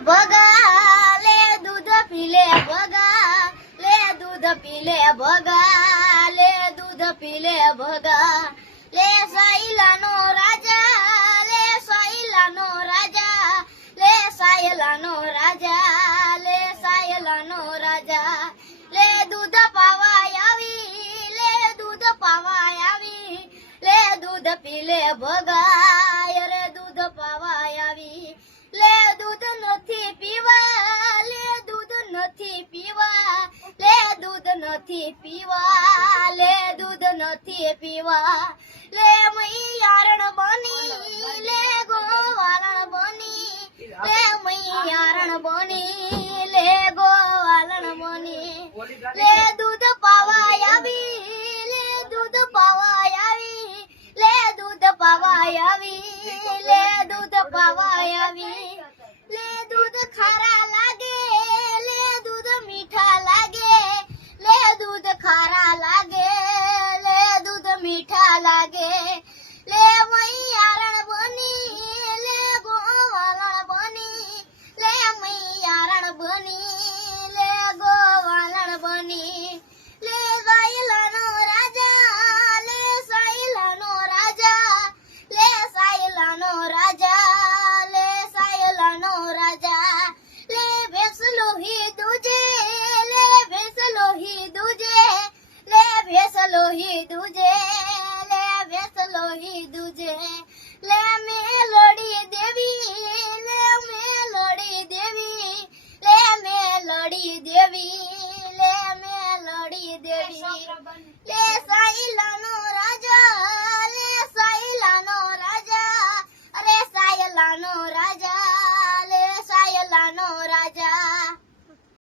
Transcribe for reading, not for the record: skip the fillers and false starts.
ભગા લે દૂધ પી લે ભગા લે દૂધ પી લે ભગા લે દૂધ પી લે ભગા લે સાયલાનો રાજા લે સાયલાનો રાજા લે સાયલાનો રાજા લે સાયલાનો રાજા લે દૂધ પાવા આવી લે દૂધ પાવા આવી લે દૂધ પી લે ભગા રે દૂધ પાવા આવી લે દૂધ નથી પીવા લે દૂધ નથી પીવા લે દૂધ નથી પીવા લે દૂધ નથી પીવા લે મૈયારણ બની લે ગોવાલણ બની લે મૈયારણ બની લે ગોવાલણ બની લે દૂધ પાવા આવી લે દૂધ પાવા આવી લે દૂધ પાવા આવી લે દૂધ પાવા આવી લે દૂધ ખારા લાગે લે દૂધ મીઠા લાગે લે દૂધ ખારા લાગે લે દૂધ મીઠા લાગે લે મૈયારણ બની લે ગોવાલણ બની લે મૈયારણ બની લે ગોવાલણ બની લે સાયલાનો રાજા લે સાયલાનો રાજા લે સાયલાનો રાજા લે સાયલાનો રાજા લે ભેંસલો હી દૂજે લે ભેંસલો હી દૂજે લે ભેંસલો હી દૂજે લે ભેંસલો હી દૂજે લે મેલડી દેવી લે મેલડી દેવી લે મેલડી દેવી લે મેલડી દેવી